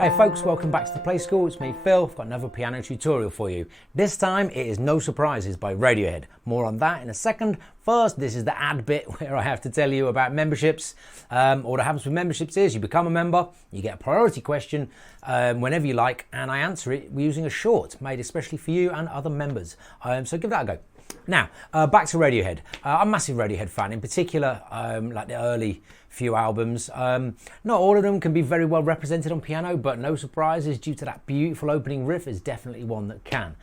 Hey folks, welcome back to the Play School. It's me, Phil. I've got another piano tutorial for you. This time it is No Surprises by Radiohead. More on that in a second. First, this is the ad bit where I have to tell you about memberships. What happens with memberships is you become a member, you get a priority question whenever you like, and I answer it using a short made especially for you and other members. So give that a go. Now, back to Radiohead. I'm a massive Radiohead fan, in particular, like the early few albums. Not all of them can be very well represented on piano, but No Surprises, due to that beautiful opening riff, is definitely one that can.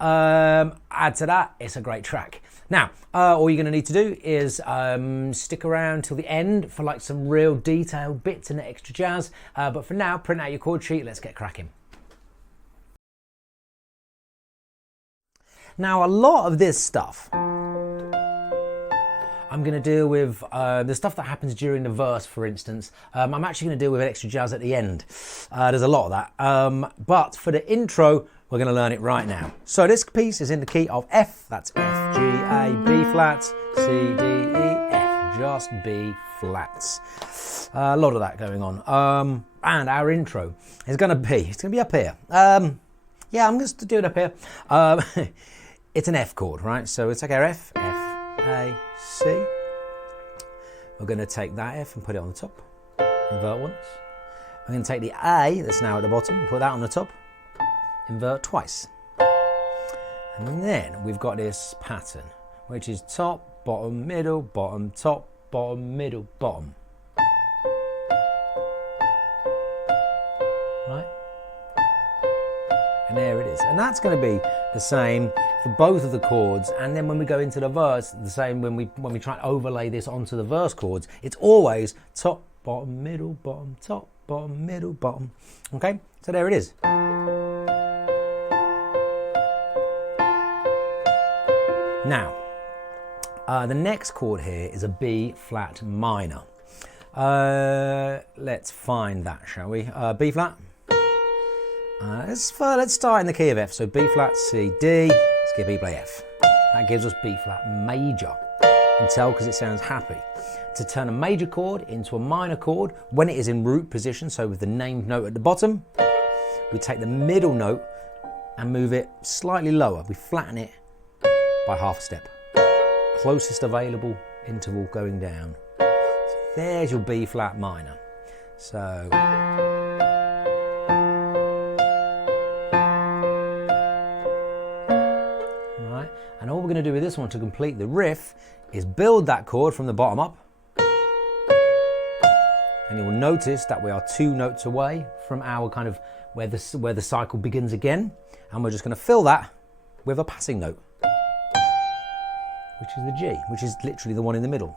Add to that, it's a great track. Now, all you're going to need to do is stick around till the end for like some real detailed bits and extra jazz. But for now, print out your chord sheet, let's get cracking. Now, a lot of this stuff I'm going to deal with the stuff that happens during the verse, for instance. I'm actually going to deal with extra jazz at the end. There's a lot of that. But for the intro, we're going to learn it right now. So this piece is in the key of F. That's F, G, A, B flat, C, D, E, F. Just B flats. A lot of that going on. And our intro is going to be, up here. Yeah, I'm just doing it up here. It's an F chord, right? So let's take our F, A, C. We're going to take that F and put it on the top. Invert once. I'm going to take the A that's now at the bottom and put that on the top. Invert twice. And then we've got this pattern, which is top, bottom, middle, bottom, top, bottom, middle, bottom. Right? And there it is. And that's going to be the same for both of the chords, and then when we go into the verse, the same when we try and overlay this onto the verse chords, it's always top, bottom, middle, bottom, top, bottom, middle, bottom. Okay, so there it is. Now, the next chord here is a B flat minor. Let's find that, shall we? B flat. Let's start in the key of F. So B flat, C, D. Let's get B play F. That gives us B flat major. You can tell because it sounds happy. To turn a major chord into a minor chord when it is in root position, so with the named note at the bottom, we take the middle note and move it slightly lower. We flatten it by half a step. Closest available interval going down. So there's your B flat minor. So. And all we're going to do with this one to complete the riff is build that chord from the bottom up. And you will notice that we are 2 notes away from our kind of where the cycle begins again. And we're just going to fill that with a passing note, which is the G, which is literally the one in the middle.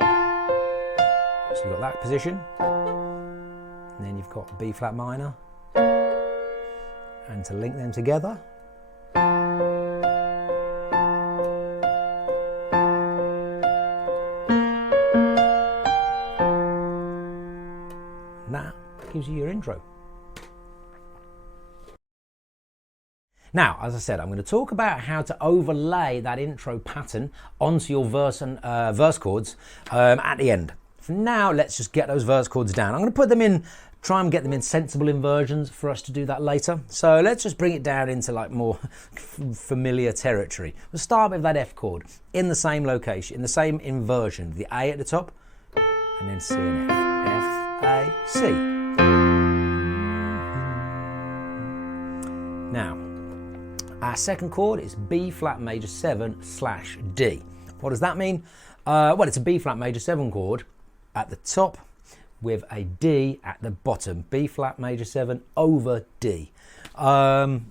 So you've got that position. And then you've got B flat minor. And to link them together, that gives you your intro. Now, as I said, I'm going to talk about how to overlay that intro pattern onto your verse and verse chords at the end. For now, let's just get those verse chords down. I'm going to put them in, try and get them in sensible inversions for us to do that later. So let's just bring it down into like more familiar territory. We'll start with that F chord in the same location, in the same inversion. The A at the top, and then C and F. A, C. Now, our second chord is B flat major 7 / D. What does that mean? Well, it's a B flat major 7 chord at the top with a D at the bottom. B flat major 7 over D. One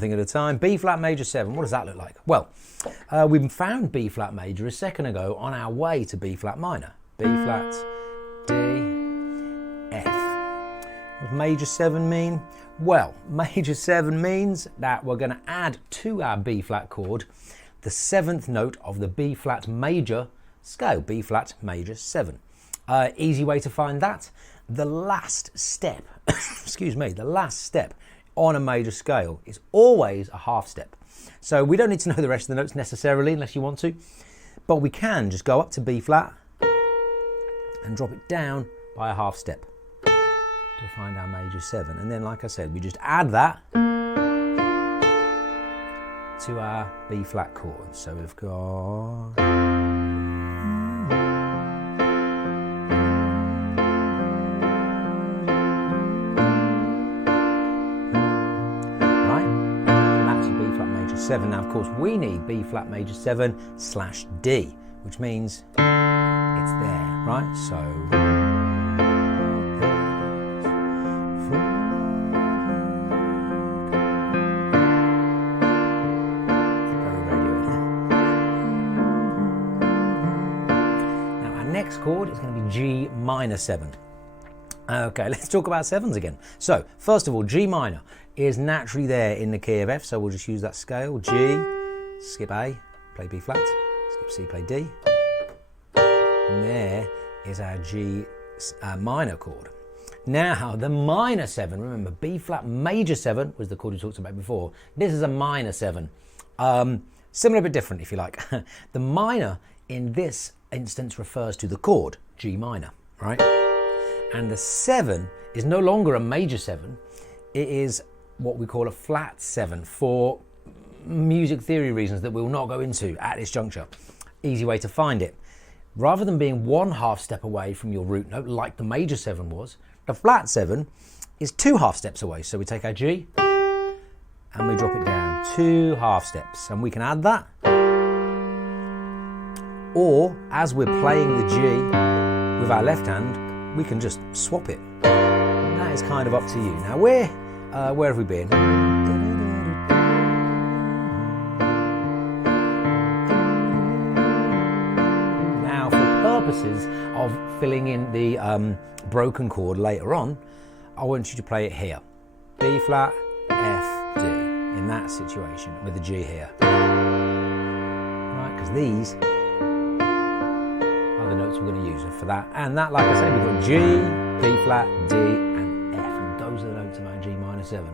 thing at a time. B flat major 7, what does that look like? Well, we found B flat major a second ago on our way to B flat minor. B flat, D, F. What does major 7 mean? Well, major 7 means that we're going to add to our B flat chord the 7th note of the B flat major scale, B flat major 7. Easy way to find that, the last step, excuse me, the last step on a major scale is always a half step. So we don't need to know the rest of the notes necessarily unless you want to, but we can just go up to B flat and drop it down by a half step. to find our major 7. And then, like I said, we just add that to our B flat chord. So we've got... Right? And that's a B flat major 7. Now, of course, we need B flat major 7 / D, which means it's there, right? So... next chord is going to be G minor 7. Okay, let's talk about 7s again. So, first of all, G minor is naturally there in the key of F, so we'll just use that scale. G, skip A, play B flat, skip C, play D. And there is our G minor chord. Now, the minor 7, remember, B flat major 7 was the chord we talked about before. This is a minor 7. Similar but different, if you like. The minor in this instance refers to the chord G minor, right? And the 7 is no longer a major 7. It is what we call a flat 7 for music theory reasons that we will not go into at this juncture. Easy way to find it. Rather than being 1/2 step away from your root note like the major 7 was, the flat 7 is 2/2 steps away. So we take our G and we drop it down 2/2 steps, and we can add that. Or, as we're playing the G with our left hand, we can just swap it. And that is kind of up to you. Now, where have we been? Now, for purposes of filling in the broken chord later on, I want you to play it here. B flat, F, D, in that situation, with the G here. Right, because these the notes we're going to use for that. And that, like I said, we've got G, B flat, D, and F, and those are the notes of our G minor 7.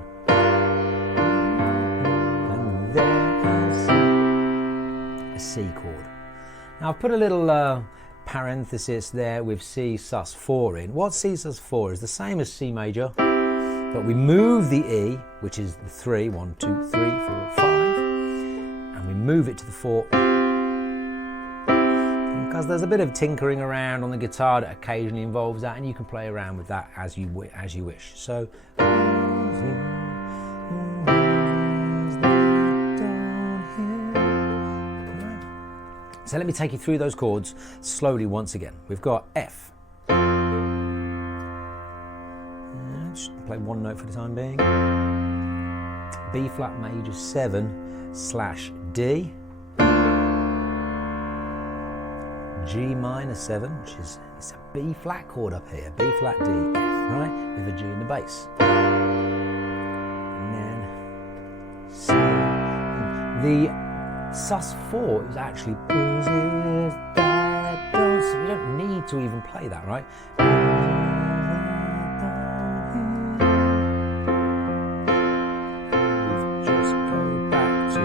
And there's a C chord. Now I've put a little parenthesis there with C sus4 in. What C sus4 is the same as C major, but we move the E, which is the 3, 1, 2, 3, 4, 5, and we move it to the 4. Because there's a bit of tinkering around on the guitar that occasionally involves that, and you can play around with that as you wish. So, so let me take you through those chords slowly once again. We've got F. Just play one note for the time being. B flat major 7 / D. G minor 7, which is it's a B flat chord up here, B flat D, F, right, with a G in the bass. And then C. The sus4 is actually so you don't need to even play that, right? We've just go back to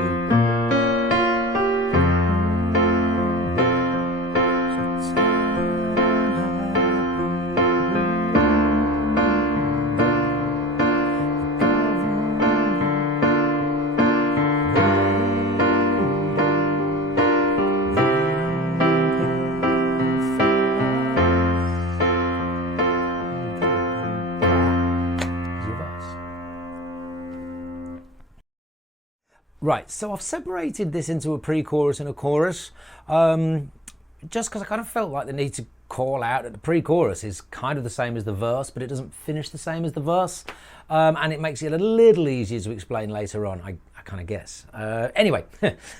Right, so I've separated this into a pre-chorus and a chorus, just because I kind of felt like the need to call out that the pre-chorus is kind of the same as the verse, but it doesn't finish the same as the verse, and it makes it a little easier to explain later on, I kind of guess. Anyway,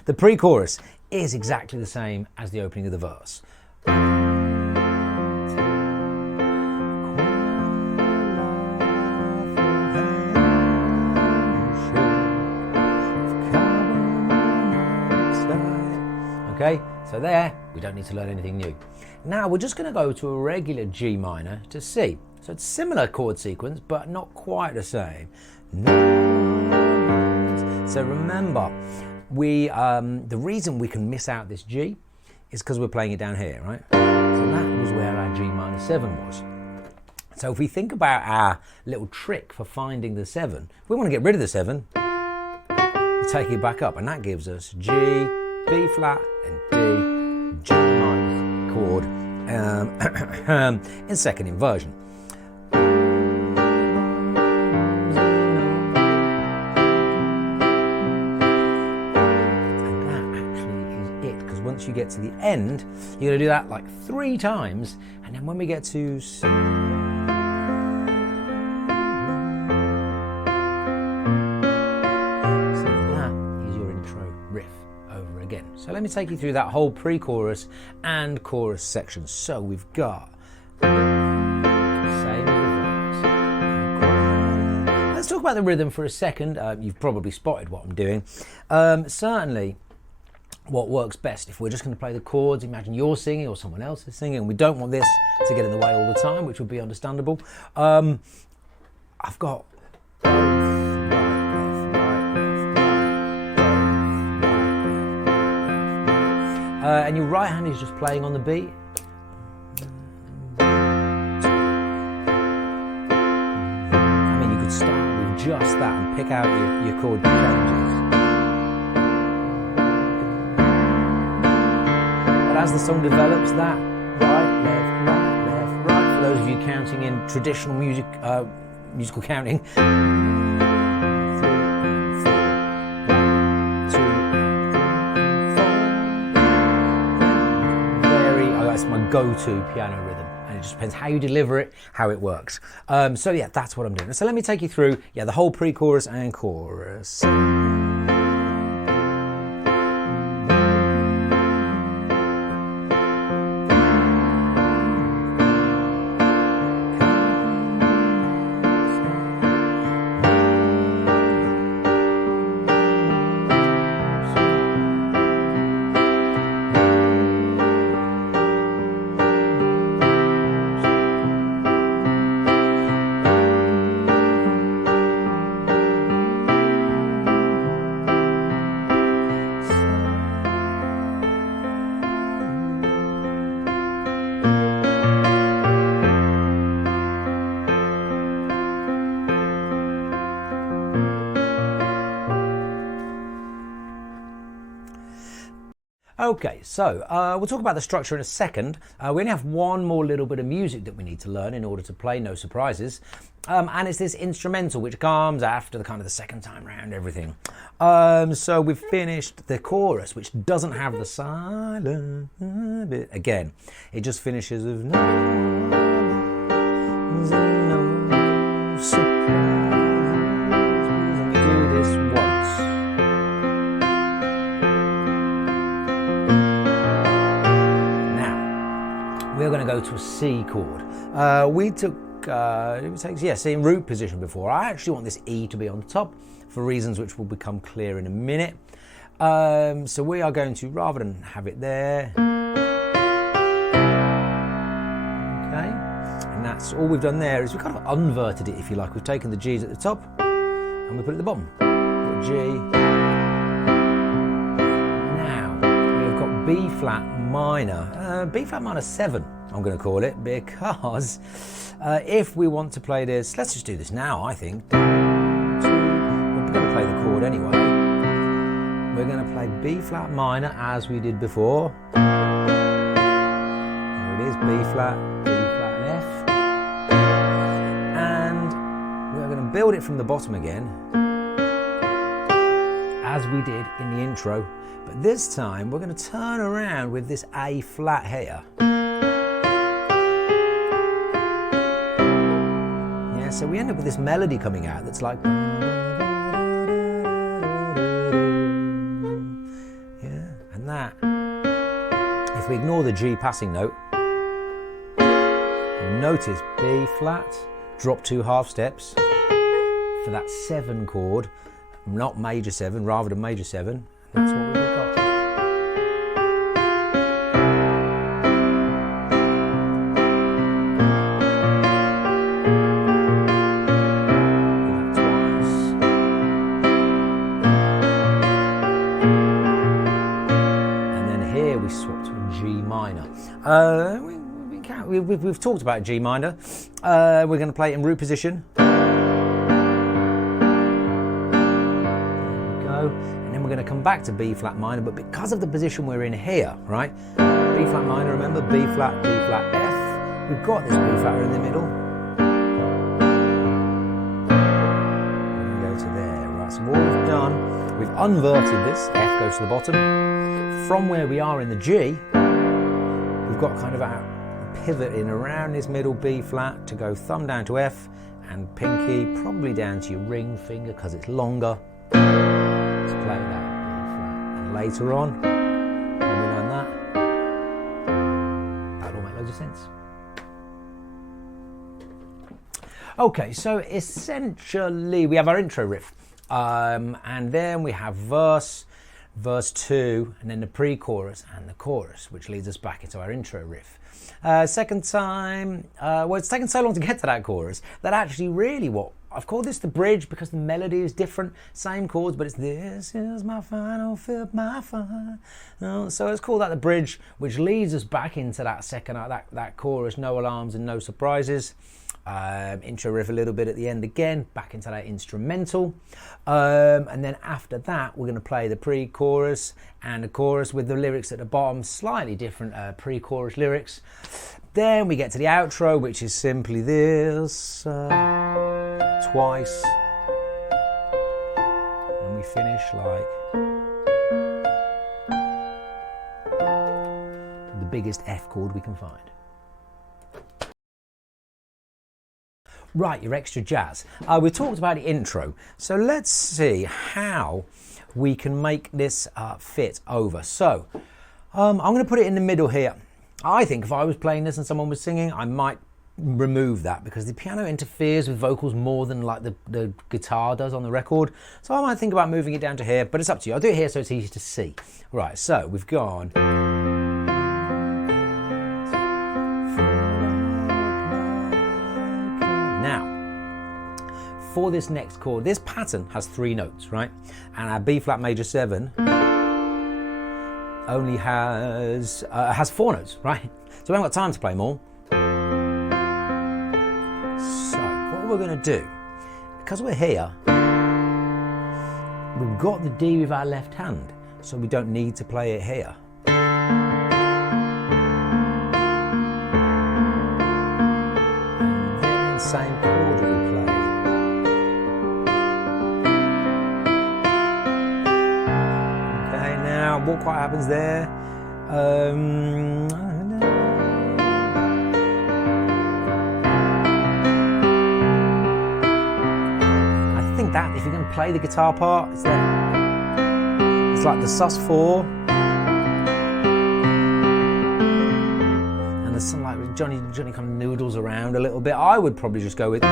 the pre-chorus is exactly the same as the opening of the verse. Okay, so there, we don't need to learn anything new. Now we're just going to go to a regular G minor to C. So it's similar chord sequence, but not quite the same. So remember, the reason we can miss out this G is because we're playing it down here, right? So that was where our G minor 7 was. So if we think about our little trick for finding the 7, if we want to get rid of the 7, we take it back up, and that gives us G, B flat, and D, G minor chord in second inversion. And that actually is it, because once you get to the end, you're going to do that like 3 times, and then when we get to C, again. So let me take you through that whole pre-chorus and chorus section. So we've got same rhythms. Let's talk about the rhythm for a second. You've probably spotted what I'm doing. Certainly what works best, if we're just going to play the chords, imagine you're singing or someone else is singing, and we don't want this to get in the way all the time, which would be understandable. I've got and your right hand is just playing on the beat. I mean, you could start with just that and pick out your chord changes. But as the song develops, that right, left, right, left, right, for those of you counting in traditional musical counting, that's my go-to piano rhythm, and it just depends how you deliver it, how it works. So yeah, that's what I'm doing. So let me take you through the whole pre-chorus and chorus. Okay, so we'll talk about the structure in a second. We only have one more little bit of music that we need to learn in order to play, no surprises. And it's this instrumental which comes after the second time round everything. So we've finished the chorus, which doesn't have the silent bit again. It just finishes with no surprises. And we do this once. We're going to go to a C chord. We took, C in root position before. I actually want this E to be on top for reasons which will become clear in a minute. So we are going to, rather than have it there, okay, and that's all we've done there is we kind of inverted it, if you like. We've taken the G's at the top and we put it at the bottom. G. Now we've got B flat minor. B flat minor 7, I'm going to call it, because if we want to play this, let's just do this now, I think. We're going to play the chord anyway. We're going to play B flat minor as we did before. There it is, B flat, and F. And we're going to build it from the bottom again, as we did in the intro. But this time we're going to turn around with this A flat here. Yeah, so we end up with this melody coming out that's like, yeah, and that, if we ignore the G passing note, notice B flat, drop 2 half steps for that 7 chord, not major 7, rather than major 7. That's what we've got. And then here we swap to a G minor. We've talked about G minor. We're going to play it in root position. There we go. And then we're going to come back to B flat minor, but because of the position we're in here, right? B flat minor, remember, B flat, F. We've got this B flat in the middle. We're going to go to there, right? So what we've done, we've unverted this, F goes to the bottom. From where we are in the G, we've got kind of our pivoting around this middle B flat to go thumb down to F and pinky probably down to your ring finger because it's longer. Let's play that B flat. And later on, when we learn that, that'll all make loads of sense. Okay, so essentially we have our intro riff, and then we have verse 2, and then the pre-chorus and the chorus, which leads us back into our intro riff. Second time, well, it's taken so long to get to that chorus that actually really what I've called this the bridge because the melody is different, same chords, but it's this is my final feel, my final. So let's call that the bridge, which leads us back into that second, that chorus, no alarms and no surprises. Intro riff a little bit at the end again, back into that instrumental, and then after that we're going to play the pre-chorus and the chorus with the lyrics at the bottom, slightly different pre-chorus lyrics. Then we get to the outro, which is simply this, twice, and we finish like the biggest F chord we can find. Right, your extra jazz. We talked about the intro, so let's see how we can make this fit over. So, I'm going to put it in the middle here. I think if I was playing this and someone was singing, I might remove that because the piano interferes with vocals more than like the guitar does on the record. So I might think about moving it down to here, but it's up to you. I'll do it here so it's easy to see. Right, so we've gone. For this next chord, this pattern has 3 notes, right? And our B flat major 7 only has 4 notes, right? So we haven't got time to play more. So what we're going to do, because we're here, we've got the D with our left hand, so we don't need to play it here. And then same chord we play. What quite happens there? I think that if you're going to play the guitar part, it's like the sus4, and there's some like Johnny kind of noodles around a little bit. I would probably just go with.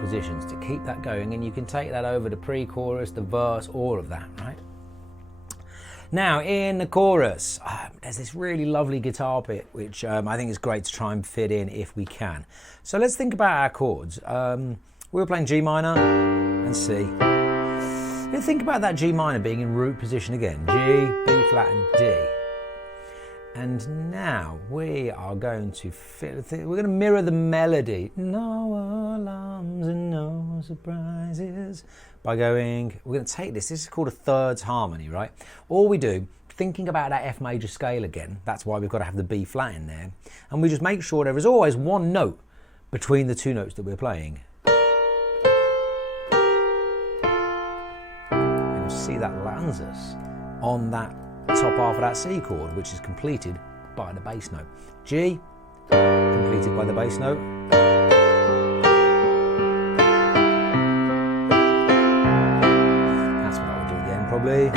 Positions to keep that going, and you can take that over the pre-chorus, the verse, all of that, right? Now in the chorus, there's this really lovely guitar bit which I think is great to try and fit in if we can. So let's think about our chords. We were playing G minor and C. You think about that G minor being in root position again, G, B flat and D. And now we are going to we're going to mirror the melody. No alarms and no surprises. By going, we're going to take this is called a thirds harmony, right? All we do, thinking about that F major scale again, that's why we've got to have the B flat in there. And we just make sure there is always one note between the 2 notes that we're playing. And you'll see that lands us on that top half of that C chord, which is completed by the bass note. G, completed by the bass note. That's what I would do at the end, probably. I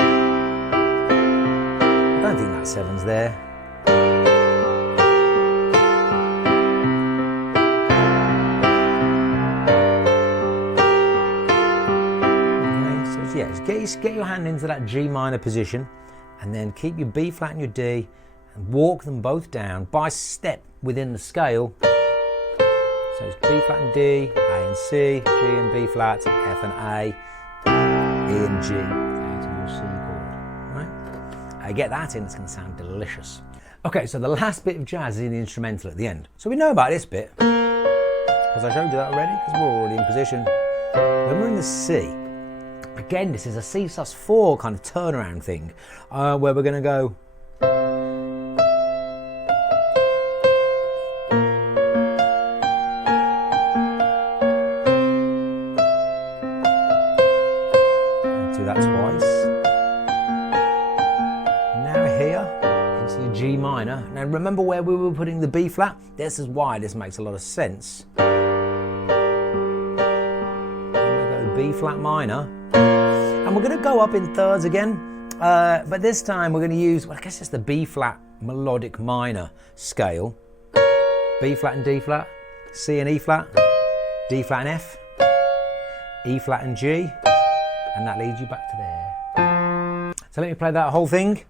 don't think that 7's there. So yeah, just get your hand into that G minor position, and then keep your B flat and your D, and walk them both down by step within the scale. So it's B flat and D, A and C, G and B flat, F and A, E and G, out of your C chord, right? Get that in, it's going to sound delicious. Okay, so the last bit of jazz is in the instrumental at the end. So we know about this bit, because I showed you that already, because we're already in position. When we're in the C, again, this is a C sus4 kind of turnaround thing, where we're going to go. Do that twice. Now here, into your G minor. Now remember where we were putting the B flat? This is why this makes a lot of sense. B flat minor, and we're going to go up in thirds again, but this time we're going to use, well, I guess it's the B flat melodic minor scale. B flat and D flat, C and E flat, D flat and F, E flat and G, and that leads you back to there. So let me play that whole thing.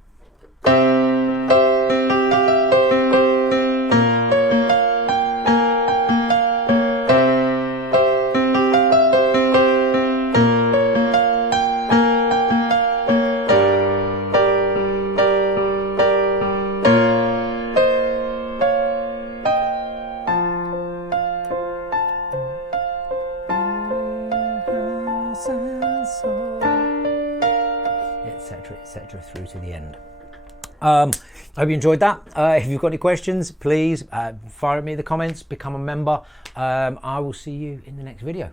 Etc. through to the end. I hope you enjoyed that. If you've got any questions, please fire at me in the comments, become a member. I will see you in the next video.